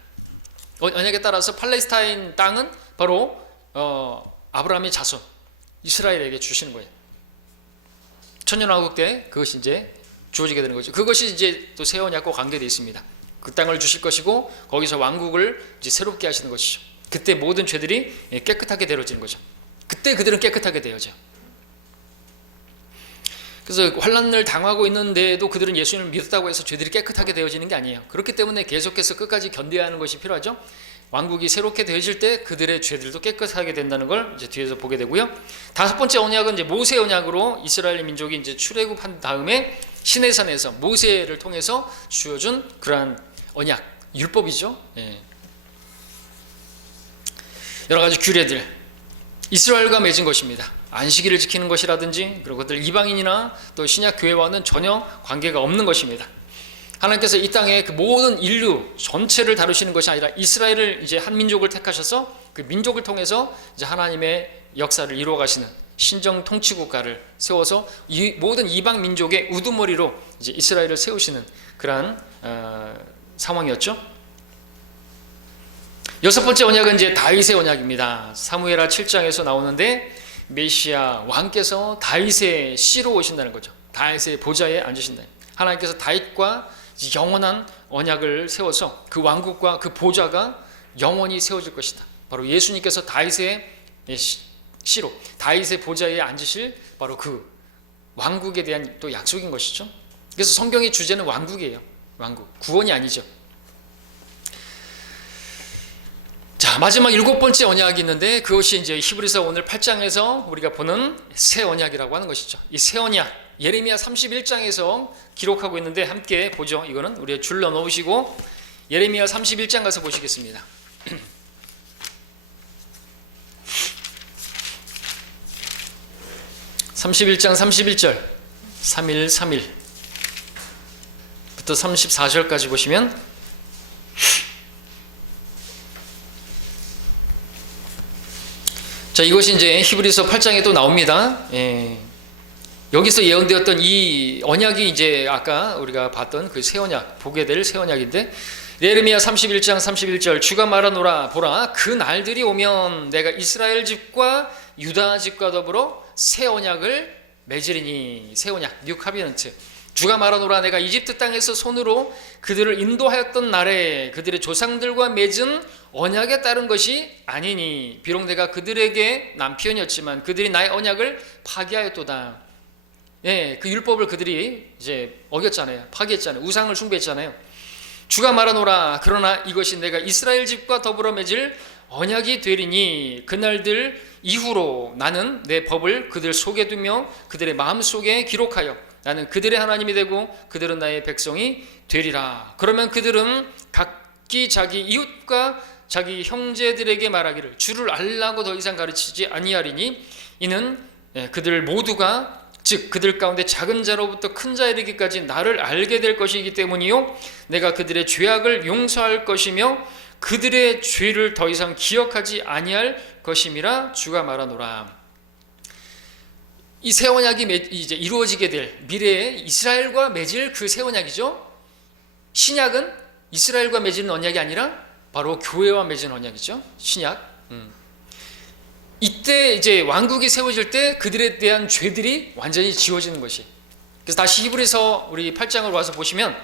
언약에 따라서 팔레스타인 땅은 바로 아브라함의 자손 이스라엘에게 주시는 거예요. 천년왕국 때 그것이 이제 주어지게 되는 거죠. 그것이 이제 또 새 언약과 관계되어 있습니다. 그 땅을 주실 것이고 거기서 왕국을 이제 새롭게 하시는 것이죠. 그때 모든 죄들이 깨끗하게 되어지는 거죠. 그때 그들은 깨끗하게 되어져요. 그래서 환난을 당하고 있는데도 그들은 예수님을 믿었다고 해서 죄들이 깨끗하게 되어지는 게 아니에요. 그렇기 때문에 계속해서 끝까지 견뎌야 하는 것이 필요하죠. 왕국이 새롭게 되어질 때 그들의 죄들도 깨끗하게 된다는 걸 이제 뒤에서 보게 되고요. 다섯 번째 언약은 이제 모세 언약으로 이스라엘 민족이 이제 출애굽한 다음에 시내산에서 모세를 통해서 주어준 그러한 언약, 율법이죠. 예. 여러 가지 규례들 이스라엘과 맺은 것입니다. 안식일을 지키는 것이라든지 그런 것들 이방인이나 또 신약 교회와는 전혀 관계가 없는 것입니다. 하나님께서 이 땅의 그 모든 인류 전체를 다루시는 것이 아니라 이스라엘을 이제 한 민족을 택하셔서 그 민족을 통해서 이제 하나님의 역사를 이루어 가시는 신정 통치 국가를 세워서 이 모든 이방 민족의 우두머리로 이제 이스라엘을 세우시는 그러한 상황이었죠. 여섯 번째 언약은 이제 다윗의 언약입니다. 사무엘하 7장에서 나오는데 메시아 왕께서 다윗의 씨로 오신다는 거죠. 다윗의 보좌에 앉으신다. 하나님께서 다윗과 영원한 언약을 세워서 그 왕국과 그 보좌가 영원히 세워질 것이다. 바로 예수님께서 다윗의 씨로 다윗의 보좌에 앉으실 바로 그 왕국에 대한 또 약속인 것이죠. 그래서 성경의 주제는 왕국이에요. 왕국, 구원이 아니죠. 자, 마지막 일곱 번째 언약이 있는데 그것이 이제 히브리서 오늘 8장에서 우리가 보는 새 언약이라고 하는 것이죠. 이 새 언약 예레미야 31장에서 기록하고 있는데 함께 보죠. 이거는 우리가 줄러 놓으시고 예레미야 31장 가서 보시겠습니다. 31장 31절 3.1부터 34절까지 보시면 자, 이것이 이제 히브리서 8장에 또 나옵니다. 여기서 예언되었던 이 언약이 이제 아까 우리가 봤던 그 새 언약, 보게 될 새 언약인데 예레미야 31장 31절 주가 말하노라 보라 그 날들이 오면 내가 이스라엘 집과 유다 집과 더불어 새 언약을 맺으리니. 새 언약, 뉴 카비넌트. 주가 말하노라 내가 이집트 땅에서 손으로 그들을 인도하였던 날에 그들의 조상들과 맺은 언약에 따른 것이 아니니 비록 내가 그들에게 남편이었지만 그들이 나의 언약을 파기하였도다. 예, 그 율법을 그들이 이제 어겼잖아요. 파기했잖아요. 우상을 숭배했잖아요. 주가 말하노라 그러나 이것이 내가 이스라엘 집과 더불어 맺을 언약이 되리니 그날들 이후로 나는 내 법을 그들 속에 두며 그들의 마음속에 기록하여 나는 그들의 하나님이 되고 그들은 나의 백성이 되리라. 그러면 그들은 각기 자기 이웃과 자기 형제들에게 말하기를 주를 알라고 더 이상 가르치지 아니하리니 이는 그들 모두가 즉 그들 가운데 작은 자로부터 큰 자에 이르기까지 나를 알게 될 것이기 때문이요 내가 그들의 죄악을 용서할 것이며 그들의 죄를 더 이상 기억하지 아니할 것임이라 주가 말하노라. 이 새 언약이 이제 이루어지게 될 미래에 이스라엘과 맺을 그 새 언약이죠. 신약은 이스라엘과 맺은 언약이 아니라 바로 교회와 맺은 언약이죠. 신약. 이때 이제 왕국이 세워질 때 그들에 대한 죄들이 완전히 지워지는 것이. 그래서 다시 히브리서 우리 8장을 와서 보시면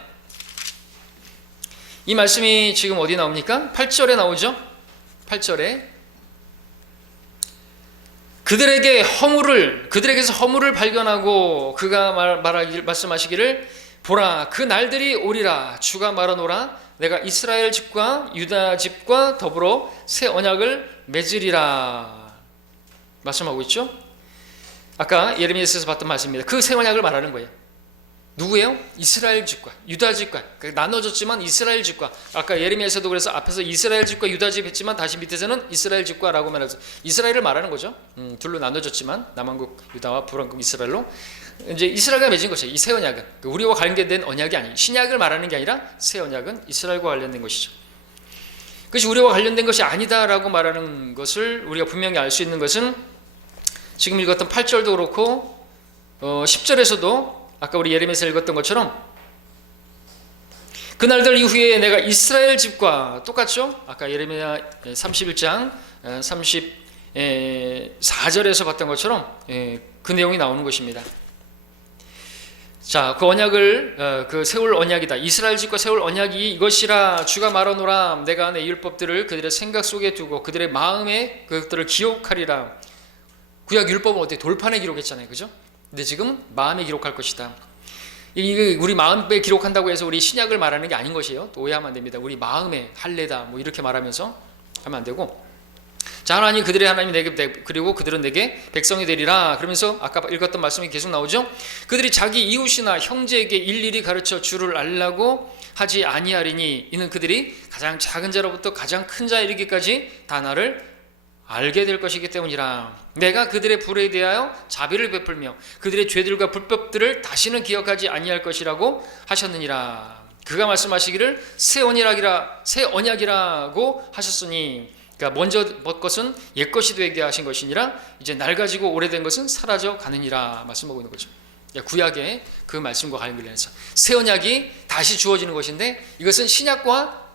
이 말씀이 지금 어디 나옵니까? 8절에 나오죠. 8절에 그들에게서 허물을 발견하고 그가 말씀하시기를 보라 그 날들이 오리라 주가 말하노라 내가 이스라엘 집과 유다 집과 더불어 새 언약을 맺으리라 말씀하고 있죠. 아까 예레미야에서 봤던 말씀입니다. 그 새 언약을 말하는 거예요. 누구예요? 이스라엘 집과 유다 집과 나눠졌지만 이스라엘 집과 아까 예레미야에서도 그래서 앞에서 이스라엘 집과 유다 집 했지만 다시 밑에서는 이스라엘 집과라고 말해서 이스라엘을 말하는 거죠. 둘로 나눠졌지만 남왕국 유다와 북왕국 이스라엘로 이제 이스라엘과 맺은 것이에요. 이 새 언약은 우리와 관계된 언약이 아니에요. 신약을 말하는 게 아니라 새 언약은 이스라엘과 관련된 것이죠. 그것이 우리와 관련된 것이 아니다라고 말하는 것을 우리가 분명히 알 수 있는 것은 지금 읽었던 8절도 그렇고 10절에서도 아까 우리 예레미야에서 읽었던 것처럼 그날들 이후에 내가 이스라엘 집과 똑같죠? 아까 예레미야 31장 34절에서 봤던 것처럼 그 내용이 나오는 것입니다. 자, 그 언약을 그 세울 언약이다. 이스라엘 집과 세울 언약이 이것이라 주가 말하노라. 내가 내 율법들을 그들의 생각 속에 두고 그들의 마음에 그것들을 기록하리라. 구약 율법은 어때? 돌판에 기록했잖아요, 그죠? 근데 지금 마음에 기록할 것이다. 이게 우리 마음에 기록한다고 해서 우리 신약을 말하는 게 아닌 것이에요. 또 오해하면 안 됩니다. 우리 마음에 할례다 뭐 이렇게 말하면서 하면 안 되고, 자, 하나님 그들의 하나님 내게 그리고 그들은 내게 백성이 되리라. 그러면서 아까 읽었던 말씀이 계속 나오죠. 그들이 자기 이웃이나 형제에게 일일이 가르쳐 주를 알라고 하지 아니하리니 이는 그들이 가장 작은 자로부터 가장 큰 자에 이르기까지 다 나를 알게 될 것이기 때문이라. 내가 그들의 불에 대하여 자비를 베풀며 그들의 죄들과 불법들을 다시는 기억하지 아니할 것이라고 하셨느니라. 그가 말씀하시기를 새 언약이라고 하셨으니, 그러니까 먼저 것은 옛것이 되게 하신 것이니라 이제 낡아지고 오래된 것은 사라져 가느니라 말씀하고 있는 거죠. 구약의 그 말씀과 관련해서 새 언약이 다시 주어지는 것인데 이것은 신약과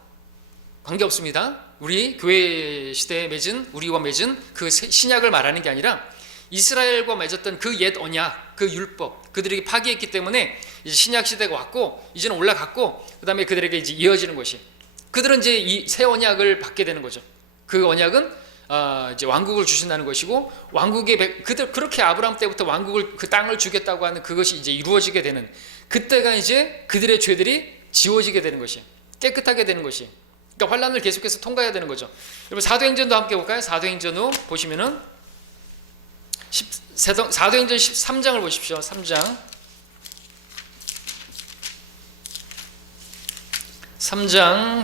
관계없습니다. 우리 교회 시대에 맺은, 우리와 맺은 그 신약을 말하는 게 아니라 이스라엘과 맺었던 그 옛 언약, 그 율법, 그들에게 파기했기 때문에 이제 신약 시대가 왔고 이제는 올라갔고 그 다음에 그들에게 이제 이어지는 것이, 그들은 이제 이 새 언약을 받게 되는 거죠. 그 언약은 이제 왕국을 주신다는 것이고, 왕국의 그들 그렇게 아브라함 때부터 왕국을 그 땅을 주겠다고 하는 그것이 이제 이루어지게 되는 그때가 이제 그들의 죄들이 지워지게 되는 것이, 깨끗하게 되는 것이. 그러니까 환란을 계속해서 통과해야 되는 거죠. 여러분 사도행전도 함께 볼까요? 사도행전도 보시면은 사도행전 13장을 보십시오. 3장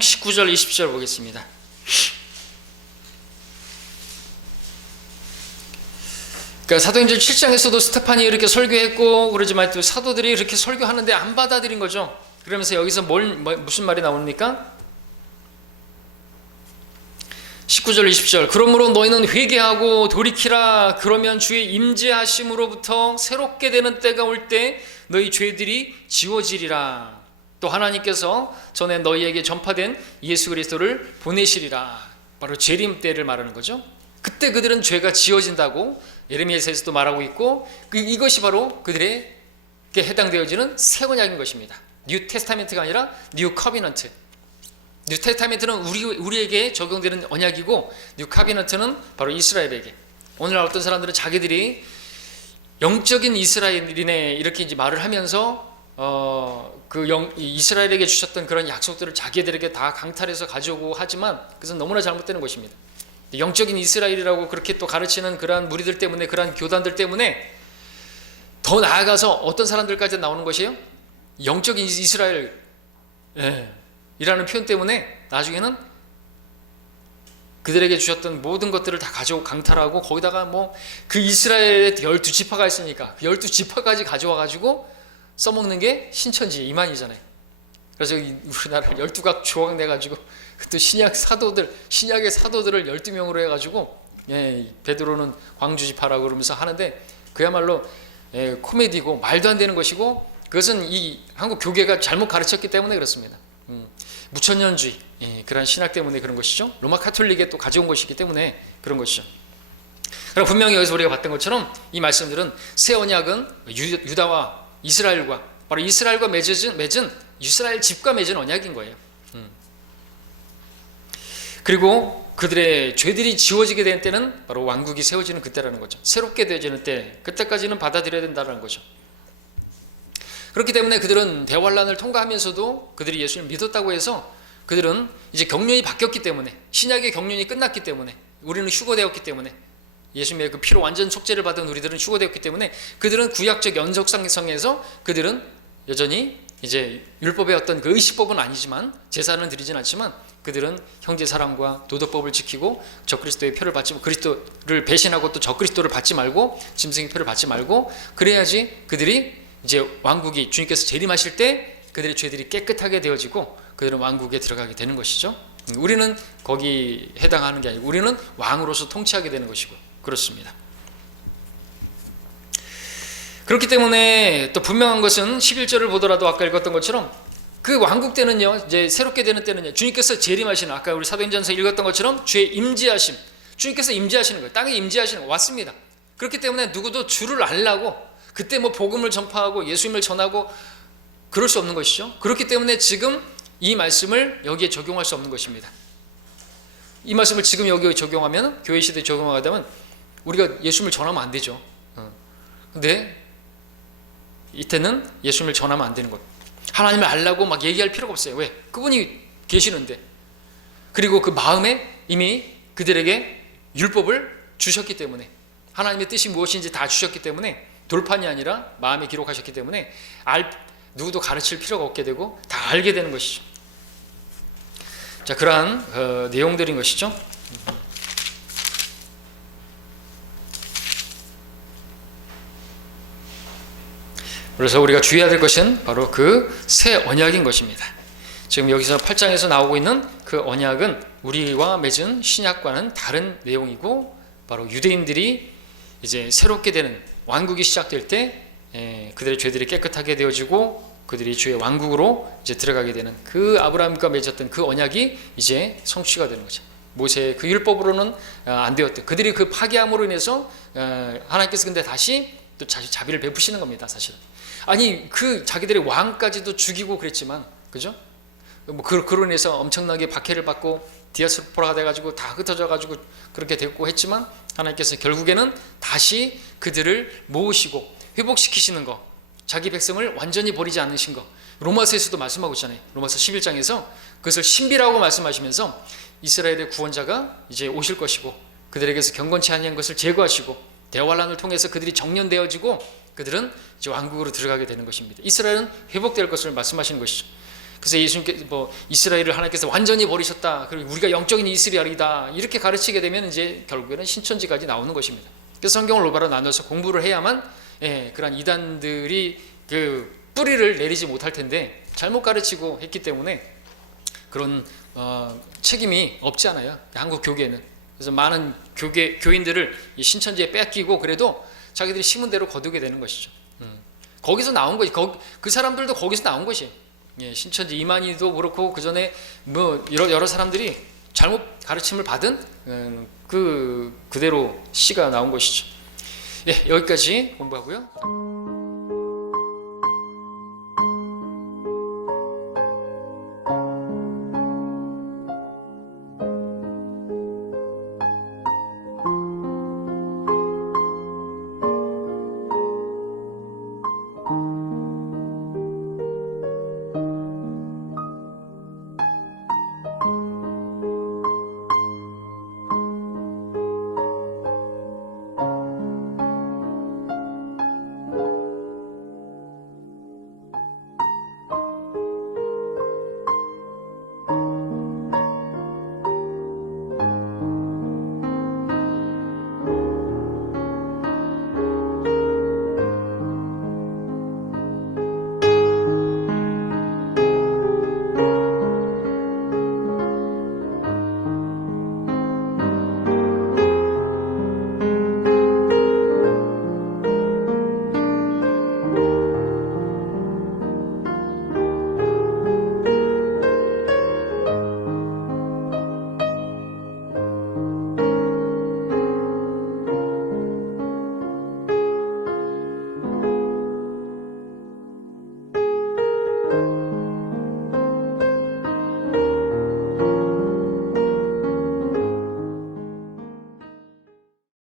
19절 20절 보겠습니다. 그러니까 사도행전 7장에서도 스테판이 이렇게 설교했고 그러지만 또 사도들이 이렇게 설교하는데 안 받아들인 거죠. 그러면서 여기서 무슨 말이 나옵니까? 19절 20절 그러므로 너희는 회개하고 돌이키라. 그러면 주의 임재하심으로부터 새롭게 되는 때가 올 때 너희 죄들이 지워지리라. 또 하나님께서 전에 너희에게 전파된 예수 그리스도를 보내시리라. 바로 재림 때를 말하는 거죠. 그때 그들은 죄가 지워진다고 예레미야서에서도 말하고 있고, 이것이 바로 그들에게 해당되어지는 새 언약인 것입니다. 뉴 테스타멘트가 아니라 뉴 커비넌트. 뉴 테스타멘트는 우리에게 적용되는 언약이고 뉴 커비넌트는 바로 이스라엘에게. 오늘날 어떤 사람들은 자기들이 영적인 이스라엘이네 이렇게 이제 말을 하면서 이스라엘에게 주셨던 그런 약속들을 자기들에게 다 강탈해서 가져오고 하지만 그것은 너무나 잘못되는 것입니다. 영적인 이스라엘이라고 그렇게 또 가르치는 그러한 무리들 때문에, 그러한 교단들 때문에 더 나아가서 어떤 사람들까지 나오는 것이에요? 영적인 이스라엘 이라는 표현 때문에 나중에는 그들에게 주셨던 모든 것들을 다 가져오고 강탈하고 거기다가 뭐 그 이스라엘에 12지파가 있으니까 12지파까지 가져와 가지고 써먹는 게 신천지 이만이잖아요. 그래서 우리나라 12각 조각 내가지고 또 신약의 사도들을 12명으로 해가지고 베드로는 광주지파라고 그러면서 하는데 그야말로 코미디고 말도 안 되는 것이고, 그것은 이 한국 교계가 잘못 가르쳤기 때문에 그렇습니다. 무천년주의 그런 신학 때문에 그런 것이죠. 로마 카톨릭에 또 가져온 것이기 때문에 그런 것이죠. 그럼 분명히 여기서 우리가 봤던 것처럼 이 말씀들은 새 언약은 유다와 이스라엘과 바로 이스라엘과 맺은 이스라엘 집과 맺은 언약인 거예요. 그리고 그들의 죄들이 지워지게 된 때는 바로 왕국이 세워지는 그때라는 거죠. 새롭게 되어지는 때, 그때까지는 받아들여야 된다는 거죠. 그렇기 때문에 그들은 대환란을 통과하면서도 그들이 예수를 믿었다고 해서 그들은 이제 경륜이 바뀌었기 때문에, 신약의 경륜이 끝났기 때문에, 우리는 휴거되었기 때문에 예수님의 그 피로 완전 속죄를 받은 우리들은 휴거되었기 때문에 그들은 구약적 연속상에서 그들은 여전히 이제 율법의 어떤 그 의식법은 아니지만 제사는 드리진 않지만 그들은 형제 사랑과 도덕법을 지키고 적그리스도의 표를 받지, 그리스도를 배신하고 또 적그리스도를 받지 말고 짐승의 표를 받지 말고, 그래야지 그들이 이제 왕국이 주님께서 재림하실 때 그들의 죄들이 깨끗하게 되어지고 그들은 왕국에 들어가게 되는 것이죠. 우리는 거기 해당하는 게 아니고 우리는 왕으로서 통치하게 되는 것이고 그렇습니다. 그렇기 때문에 또 분명한 것은 11절을 보더라도 아까 읽었던 것처럼 그 왕국 때는요, 이제 새롭게 되는 때는요, 주님께서 재림하시는, 아까 우리 사도행전서 읽었던 것처럼 주의 임재하심, 주님께서 임재하시는 거예요. 땅에 임재하시는 거 왔습니다. 그렇기 때문에 누구도 주를 알라고 그때 뭐 복음을 전파하고 예수님을 전하고 그럴 수 없는 것이죠. 그렇기 때문에 지금 이 말씀을 여기에 적용할 수 없는 것입니다. 이 말씀을 지금 여기에 적용하면, 교회 시대에 적용하게 되면 우리가 예수님을 전하면 안 되죠. 근데 이때는 예수님을 전하면 안 되는 것. 하나님을 알라고 막 얘기할 필요가 없어요. 왜? 그분이 계시는데. 그리고 그 마음에 이미 그들에게 율법을 주셨기 때문에, 하나님의 뜻이 무엇인지 다 주셨기 때문에, 돌판이 아니라 마음에 기록하셨기 때문에 누구도 가르칠 필요가 없게 되고 다 알게 되는 것이죠. 자, 그러한 내용들인 것이죠. 그래서 우리가 주의해야 될 것은 바로 그 새 언약인 것입니다. 지금 여기서 8장에서 나오고 있는 그 언약은 우리와 맺은 신약과는 다른 내용이고, 바로 유대인들이 이제 새롭게 되는 왕국이 시작될 때 그들의 죄들이 깨끗하게 되어지고 그들이 주의 왕국으로 이제 들어가게 되는 그 아브라함과 맺었던 그 언약이 이제 성취가 되는 거죠. 모세의 그 율법으로는 안 되었대. 그들이 그 파괴함으로 인해서 하나님께서 근데 다시 또 자비를 베푸시는 겁니다, 사실은. 아니, 그 자기들의 왕까지도 죽이고 그랬지만, 그죠? 뭐 그로 인해서 엄청나게 박해를 받고 디아스포라가 돼가지고 다 흩어져가지고 그렇게 됐고 했지만, 하나님께서 결국에는 다시 그들을 모으시고 회복시키시는 거, 자기 백성을 완전히 버리지 않으신 거, 로마서에서도 말씀하고 있잖아요. 로마서 11장에서 그것을 신비라고 말씀하시면서 이스라엘의 구원자가 이제 오실 것이고 그들에게서 경건치 아니한 것을 제거하시고 대환란을 통해서 그들이 정련되어지고 그들은 이제 왕국으로 들어가게 되는 것입니다. 이스라엘은 회복될 것을 말씀하시는 것이죠. 그래서 예수님께서 이스라엘을 하나님께서 완전히 버리셨다, 그리고 우리가 영적인 이스라엘이다, 이렇게 가르치게 되면 이제 결국에는 신천지까지 나오는 것입니다. 그래서 성경을 올바로 나눠서 공부를 해야만 그런 이단들이 그 뿌리를 내리지 못할 텐데, 잘못 가르치고 했기 때문에 그런 책임이 없지 않아요, 한국 교계는. 그래서 많은 교인들을 이 신천지에 뺏기고 그래도 자기들이 심은 대로 거두게 되는 것이죠. 거기서 나온 것이, 그 사람들도 거기서 나온 것이. 신천지 이만희도 그렇고 그 전에 뭐 여러 사람들이 잘못 가르침을 받은 그대로 씨가 나온 것이죠. 여기까지 공부하고요.